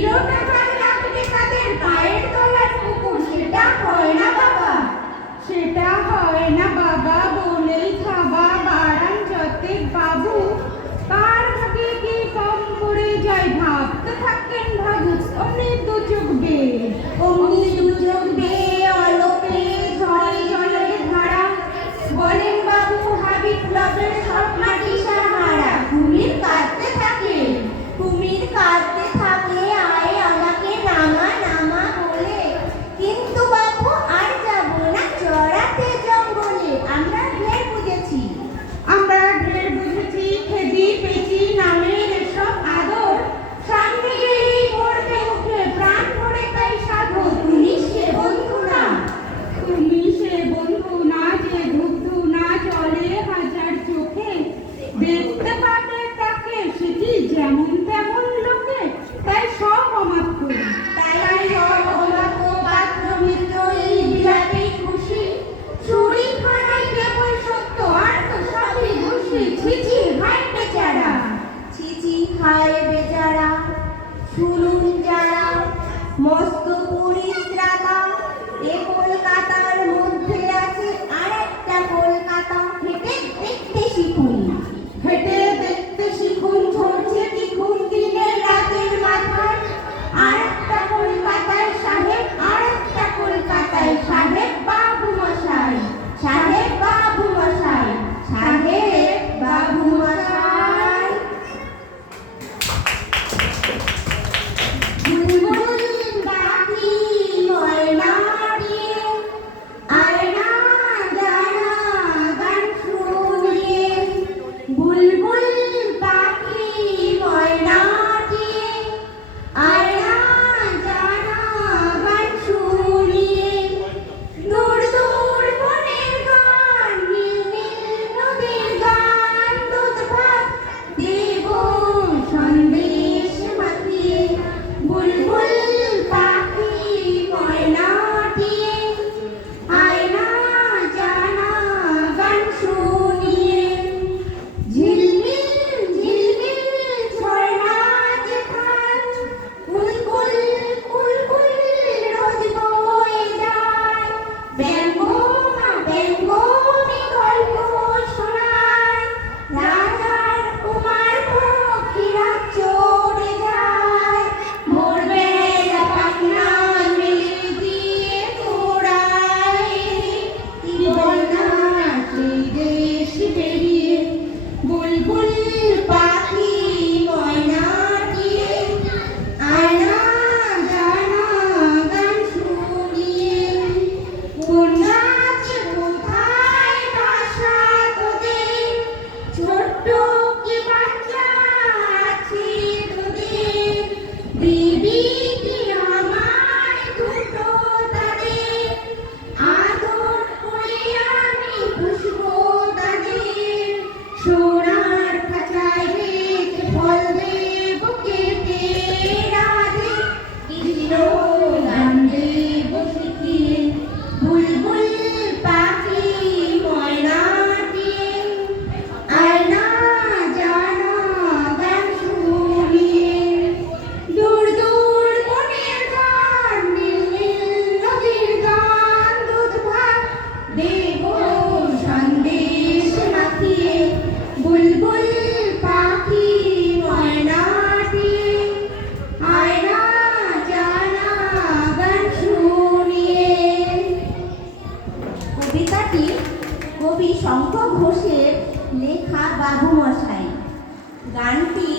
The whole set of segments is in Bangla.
zero 2022. শঙ্কর ঘোষের লেখা বাবুমশাই। গানটি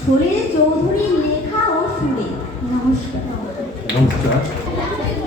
সুরে চৌধুরীর লেখা ও সুরে। নমস্কার। নমস্কার।